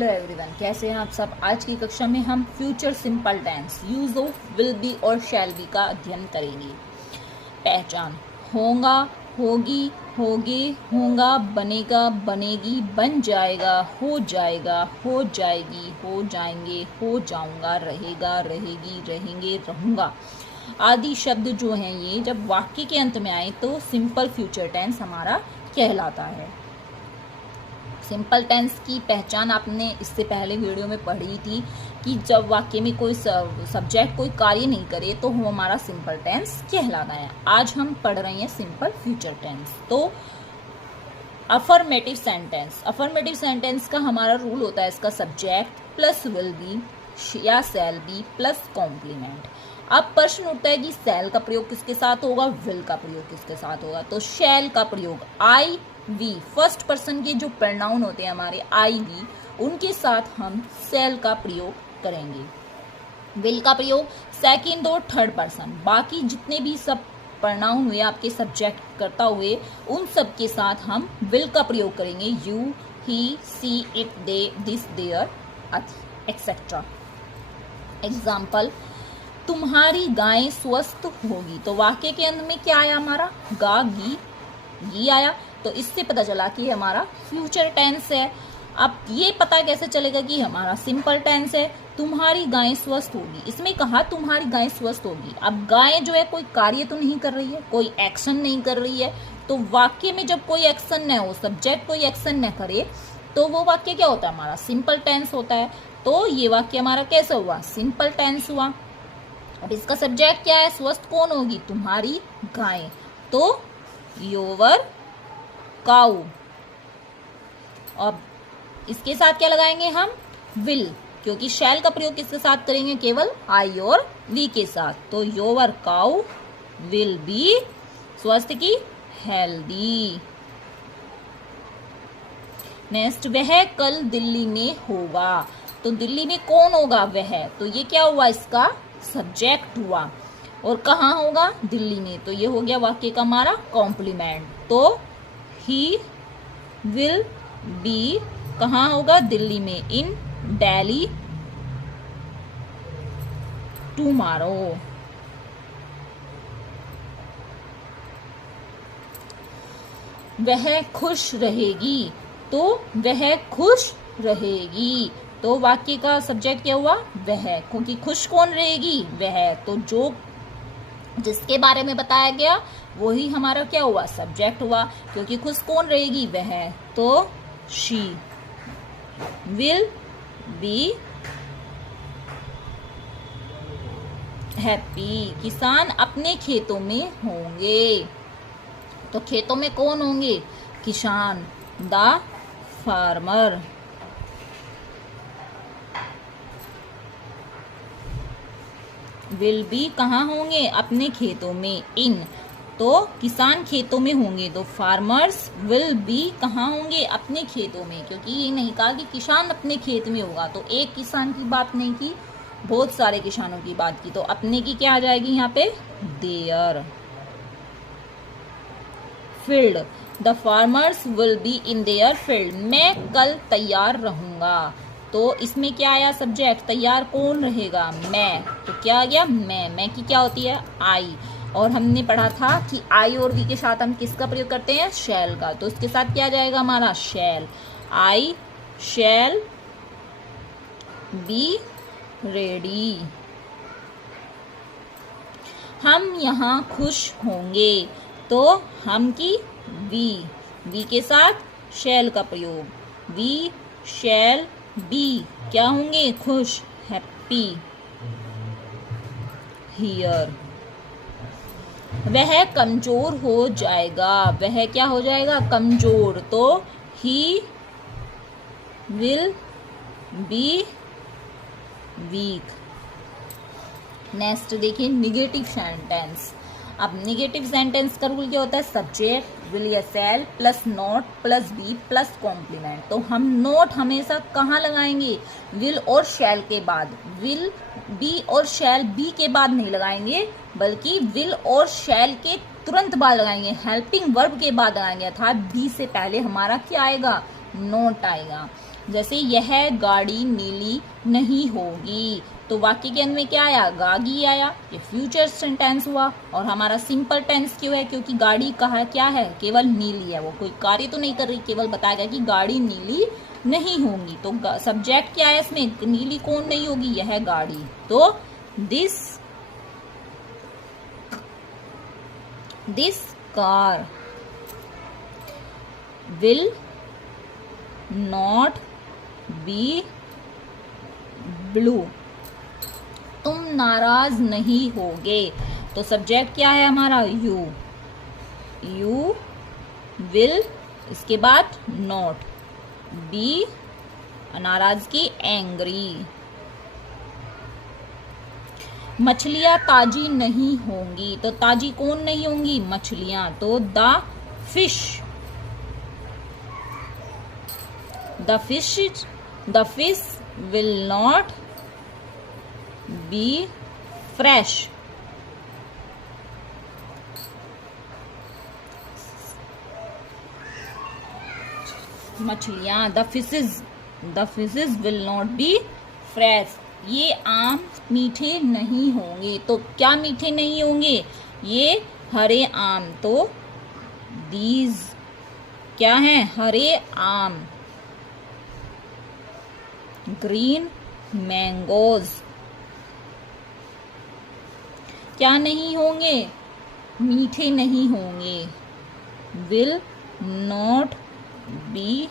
Hello everyone, कैसे हैं आप सब। आज की कक्षा में हम future simple tense use of will be और शैल बी का अध्ययन करेंगे। पहचान: होगा, होगी, होगे, होगा, बनेगा, बनेगी, बन जाएगा, हो जाएगा, हो जाएगी, हो जाएंगे, हो जाऊंगा, रहेगा, रहेगी, रहेंगे, रहूंगा आदि शब्द जो हैं ये जब वाक्य के अंत में आए तो सिंपल फ्यूचर टेंस हमारा कहलाता है। सिंपल टेंस की पहचान आपने इससे पहले वीडियो में पढ़ी थी कि जब वाक्य में कोई सब्जेक्ट कोई कार्य नहीं करे तो वो हमारा सिंपल टेंस कहलाता है। आज हम पढ़ रहे हैं सिंपल फ्यूचर टेंस। तो अफर्मेटिव सेंटेंस का हमारा रूल होता है इसका सब्जेक्ट प्लस विल बी या शैल बी प्लस कॉम्प्लीमेंट। अब प्रश्न उठता है कि शैल का प्रयोग किसके साथ होगा, विल का प्रयोग किसके साथ होगा। तो शैल का प्रयोग आई वी, फर्स्ट पर्सन के जो प्रोनाउन होते हैं हमारे आई वी, उनके साथ हम शैल का प्रयोग करेंगे। विल का प्रयोग सेकंड और थर्ड पर्सन, बाकी जितने भी सब प्रोनाउन हुए आपके सब्जेक्ट करता हुए, उन सब के साथ हम विल का प्रयोग करेंगे। You, he, she, it, they, this, there, etcetera. Example: तुम्हारी गाय स्वस्थ होगी। तो वाक्य के अंत में क्या आया हमारा, गा, गी आया। तो इससे पता चला कि हमारा फ्यूचर टेंस है। अब ये पता कैसे चलेगा कि हमारा सिंपल टेंस है। तुम्हारी गाय स्वस्थ होगी, इसमें कहा तुम्हारी गाय स्वस्थ होगी। अब गाय जो है कोई कार्य तो नहीं कर रही है, कोई एक्शन नहीं कर रही है। तो वाक्य में जब कोई एक्शन न हो, सब्जेक्ट कोई एक्शन न करे, तो वो वाक्य क्या होता है, हमारा सिंपल टेंस होता है। तो ये वाक्य हमारा कैसे हुआ, सिंपल टेंस हुआ। अब इसका सब्जेक्ट क्या है, स्वस्थ कौन होगी, तुम्हारी गाय। तो योर काउ। अब इसके साथ क्या लगाएंगे हम, विल, क्योंकि शैल का प्रयोग किसके साथ करेंगे, केवल आई और वी के साथ। तो योर काउ विल बी, स्वस्थ की हेल्दी। नेक्स्ट, वह कल दिल्ली में होगा। तो दिल्ली में कौन होगा, वह। तो ये क्या हुआ, इसका सब्जेक्ट हुआ। और कहाँ होगा, दिल्ली में। तो ये हो गया वाक्य का हमारा कॉम्प्लीमेंट। तो ही विल बी कहाँ होगा, दिल्ली में, इन दिल्ली टुमारो। वह खुश रहेगी। तो वह खुश रहेगी। तो वाक्य का सब्जेक्ट क्या हुआ, वह, क्योंकि खुश कौन रहेगी, वह। तो जो जिसके बारे में बताया गया वही हमारा क्या हुआ, सब्जेक्ट हुआ, क्योंकि खुश कौन रहेगी, वह। तो शी विल बी हैप्पी। किसान अपने खेतों में होंगे। तो खेतों में कौन होंगे, किसान, द फार्मर। विल बी कहाँ होंगे, अपने खेतों में, इन। तो किसान खेतों में होंगे। तो फार्मर्स विल बी कहाँ होंगे, अपने खेतों में, क्योंकि ये नहीं कहा कि किसान अपने खेत में होगा। तो एक किसान की बात नहीं की, बहुत सारे किसानों की बात की। तो अपने की क्या आ जाएगी यहाँ पे, there. Field, the farmers will be in their field. मैं कल तैयार रहूंगा। तो इसमें क्या आया, सब्जेक्ट, तैयार कौन रहेगा, मैं। तो क्या आ गया, मैं की क्या होती है, आई। और हमने पढ़ा था कि आई और वी के साथ हम किसका प्रयोग करते हैं, शैल का। तो इसके साथ क्या जाएगा हमारा, शैल। आई शैल बी रेडी। हम यहाँ खुश होंगे। तो हम की वी के साथ शैल का प्रयोग, वी शैल बी क्या होंगे, खुश, हैप्पी। हियर, वह कमजोर हो जाएगा। वह क्या हो जाएगा, कमजोर। तो he will be weak. Next देखिए, निगेटिव सेंटेंस। अब निगेटिव सेंटेंस का रूल क्या होता है, सब्जेक्ट विल या shall plus not plus be plus complement. तो हम नॉट हमेशा कहाँ लगाएंगे, विल और शैल के बाद। विल बी और शैल बी के बाद नहीं लगाएंगे, बल्कि विल और शैल के तुरंत बाद लगाएंगे, हेल्पिंग वर्ब के बाद लगाएंगे, अर्थात बी से पहले हमारा क्या आएगा, नॉट आएगा। जैसे यह गाड़ी नीली नहीं होगी, तो वाक्य के अंत में क्या आया, गागी आया, ये फ्यूचर सेंटेंस हुआ। और हमारा सिंपल टेंस क्यों है, क्योंकि गाड़ी कहा क्या है, केवल नीली है, वो कोई कार्य तो नहीं कर रही, केवल बताया गया कि गाड़ी नीली नहीं होंगी। तो सब्जेक्ट क्या है इसमें, नीली कौन नहीं होगी, यह गाड़ी। तो this car will not B blue. तुम नाराज नहीं होगे, तो सब्जेक्ट क्या है हमारा, यू विल, इसके बाद नॉट, बी नाराजगी, एंग्री। मछलियां ताजी नहीं होंगी, तो ताजी कौन नहीं होंगी, मछलियां, तो the fish will not be fresh. मछलियां, the fishes will not be fresh. ये आम मीठे नहीं होंगे, तो क्या मीठे नहीं होंगे, ये हरे आम, तो दीज क्या है, हरे आम। ग्रीन मैंगोज क्या नहीं होंगे, मीठे नहीं होंगे, विल नॉट बी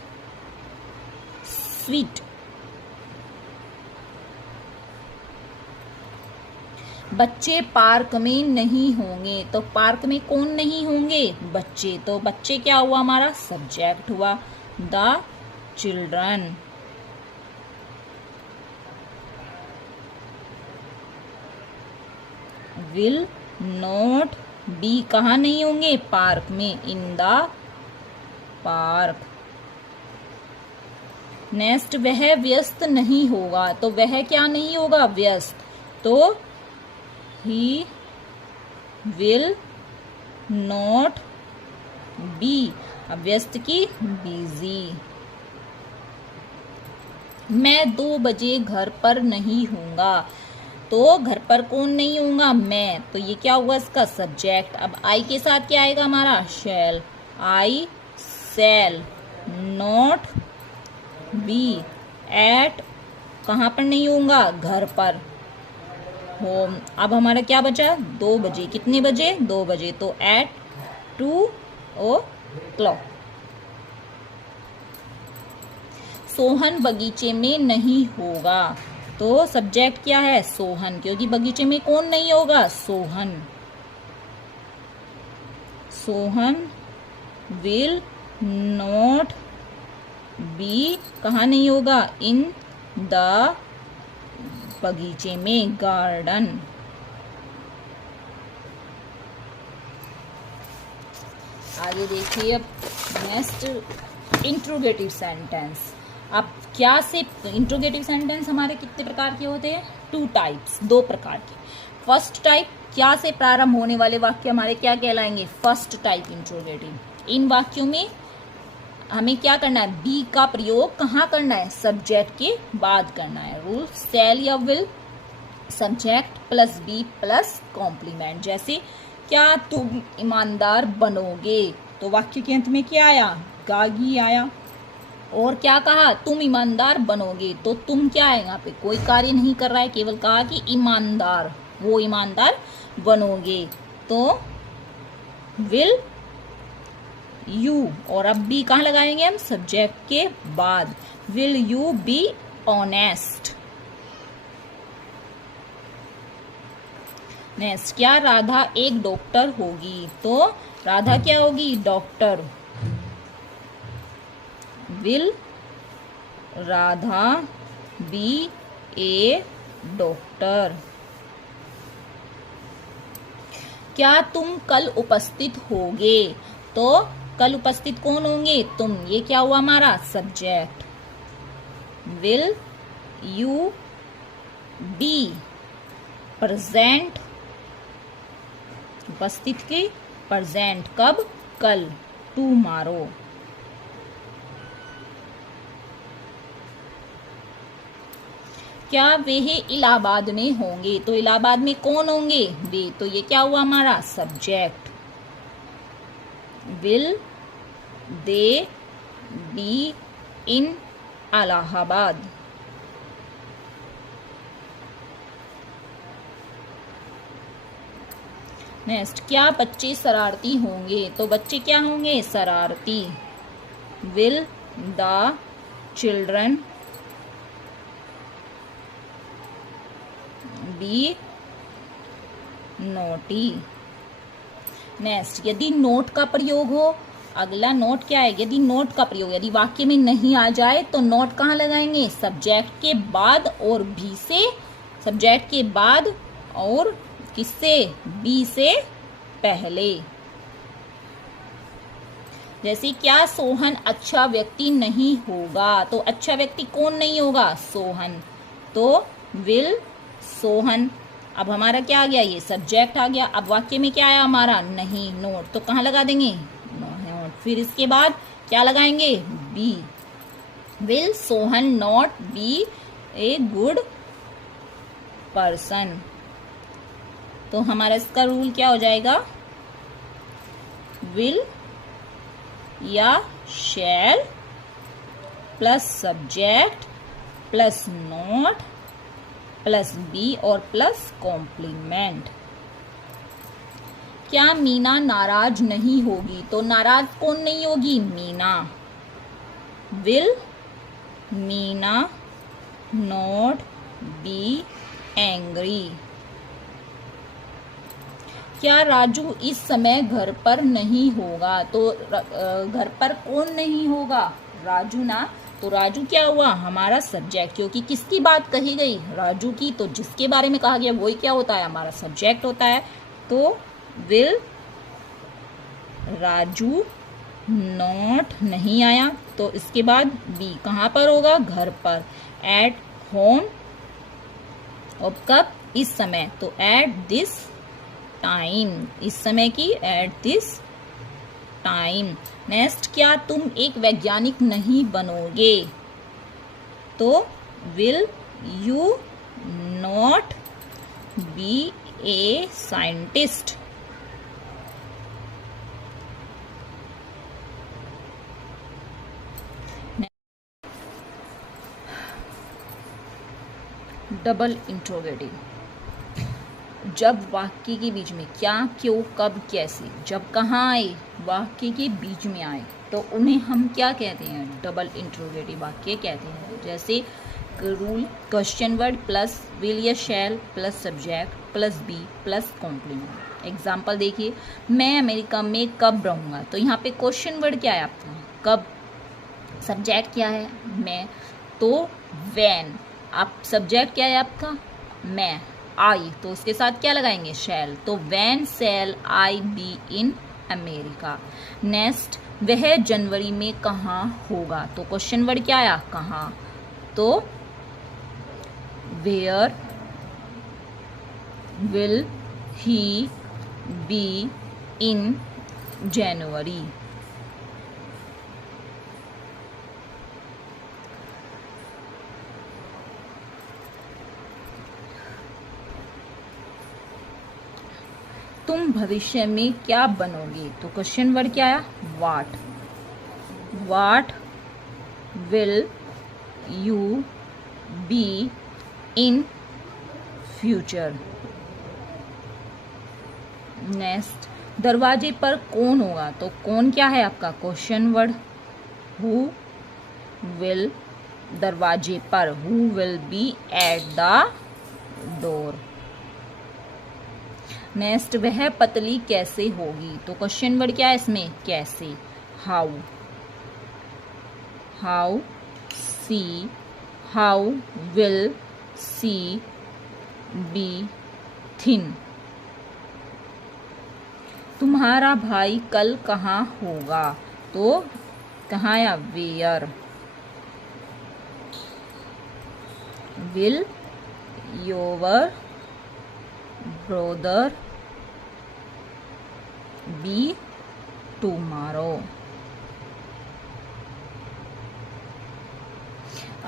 स्वीट। बच्चे पार्क में नहीं होंगे, तो पार्क में कौन नहीं होंगे, बच्चे, तो बच्चे क्या हुआ हमारा, सब्जेक्ट हुआ, the children. Will not B कहाँ नहीं होंगे, पार्क में, इन द पार्क। नेक्स्ट, वह व्यस्त नहीं होगा, तो वह क्या नहीं होगा, व्यस्त, तो he will not be, अब व्यस्त की बिजी। मैं 2 बजे घर पर नहीं हूँगा, तो घर पर कौन नहीं होगा, मैं, तो ये क्या हुआ इसका सब्जेक्ट। अब आई के साथ क्या आएगा हमारा, शैल, आई शैल नॉट बी एट, कहाँ पर नहीं होगा, घर पर, होम। अब हमारा क्या बचा, 2 बजे, कितने बजे, 2 बजे, तो एट 2:00। सोहन बगीचे में नहीं होगा, तो सब्जेक्ट क्या है, सोहन, क्योंकि बगीचे में कौन नहीं होगा, Sohan. Sohan will not B, कहाँ नहीं होगा, इन द बगीचे में, गार्डन। आगे देखिए अब नेक्स्ट इंट्रोगेटिव सेंटेंस। अब क्या से इंट्रोगेटिव सेंटेंस हमारे कितने प्रकार के होते हैं, 2 टाइप्स, 2 प्रकार के। फर्स्ट टाइप, क्या से प्रारंभ होने वाले वाक्य हमारे क्या कहलाएंगे, फर्स्ट टाइप इंट्रोगेटिव। इन वाक्यों में हमें क्या करना है, बी का प्रयोग कहाँ करना है, सब्जेक्ट के बाद करना है। रूल, शैल या will, subject plus be plus complement. जैसे क्या तुम ईमानदार बनोगे, तो वाक्य के अंत में क्या आया, गागी आया। और क्या कहा, तुम ईमानदार बनोगे, तो तुम क्या है, यहाँ पे कोई कार्य नहीं कर रहा है, केवल कहा कि ईमानदार, वो ईमानदार बनोगे, तो विल यू, और अब बी कहाँ लगाएंगे हम, सब्जेक्ट के बाद, will you be honest. Next, क्या राधा एक डॉक्टर होगी, तो राधा क्या होगी, doctor. Will Radha be a doctor. क्या तुम कल उपस्थित होगे, तो कल उपस्थित कौन होंगे, तुम, ये क्या हुआ हमारा subject. Will you be present, उपस्थित की प्रेजेंट, कब, कल, टुमारो। क्या वे इलाहाबाद में होंगे, तो इलाहाबाद में कौन होंगे, वे, तो ये क्या हुआ हमारा subject. Will they be in Allahabad. Next, क्या बच्चे शरारती होंगे, तो बच्चे क्या होंगे, शरारती। Will the children be naughty. Next, यदि नोट का प्रयोग हो, अगला नोट क्या है, यदि नोट का प्रयोग यदि वाक्य में नहीं आ जाए तो नोट कहाँ लगाएंगे, सब्जेक्ट के बाद और बी से, सब्जेक्ट के बाद और किससे, बी से पहले। जैसे क्या सोहन अच्छा व्यक्ति नहीं होगा, तो अच्छा व्यक्ति कौन नहीं होगा, सोहन, तो विल सोहन। अब हमारा क्या आ गया, ये सब्जेक्ट आ गया। अब वाक्य में क्या आया हमारा, नहीं, नोट, तो कहाँ लगा देंगे, नोट। फिर इसके बाद क्या लगाएंगे, be. Will Sohan not be a good person, तो हमारा इसका रूल क्या हो जाएगा, विल या shall plus subject plus not plus be और प्लस कॉम्प्लीमेंट। क्या मीना नाराज नहीं होगी, तो नाराज कौन नहीं होगी, Meena. Will Meena not be angry. क्या राजू इस समय घर पर नहीं होगा, तो घर पर कौन नहीं होगा, राजू ना, तो राजू क्या हुआ हमारा सब्जेक्ट, क्योंकि किसकी बात कही गई, राजू की, तो जिसके बारे में कहा गया वही क्या होता है, हमारा सब्जेक्ट होता है। तो विल राजू नॉट नहीं आया, तो इसके बाद बी कहाँ पर होगा, घर पर। एट होम, और कब, इस समय, तो एट दिस टाइम, इस समय की, एट दिस टाइम। नेक्स्ट, क्या तुम एक वैज्ञानिक नहीं बनोगे, तो will you not be a scientist. Double interrogative, जब वाक्य के बीच में क्या, क्यों, कब, कैसे, जब कहाँ आए, वाक्य के बीच में आए, तो उन्हें हम क्या कहते हैं, डबल इंट्रोगेटिव वाक्य कहते हैं। जैसे rule, question word plus will या shall plus subject plus be plus complement. Example देखिए, मैं अमेरिका में कब रहूँगा, तो यहाँ पे क्वेश्चन वर्ड क्या है आपका, कब, सब्जेक्ट क्या है, मैं, तो व्हेन। आप सब्जेक्ट क्या है आपका, मैं, आई, तो उसके साथ क्या लगाएंगे, शैल, तो when shall I be in America. Next, वह जनवरी में कहाँ होगा, तो क्वेश्चन वर्ड क्या आया, कहाँ, तो where will he be in January. तुम भविष्य में क्या बनोगे, तो क्वेश्चन वर्ड क्या आया, what. What will you be in future. Next, दरवाजे पर कौन होगा, तो कौन क्या है आपका, क्वेश्चन वर्ड। हु विल, दरवाजे पर, who will be at the door. Next, वह पतली कैसे होगी, तो क्वेश्चन वर्ड क्या है इसमें, कैसे, how. How she, how will she be thin. तुम्हारा भाई कल कहाँ होगा, तो कहाँ या, where will your brother be tomorrow.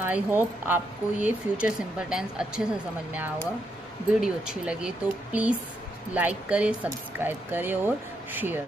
I hope आपको ये फ्यूचर सिंपल टेंस अच्छे से समझ में आया होगा। वीडियो अच्छी लगी तो प्लीज़ लाइक करें, सब्सक्राइब करें और शेयर।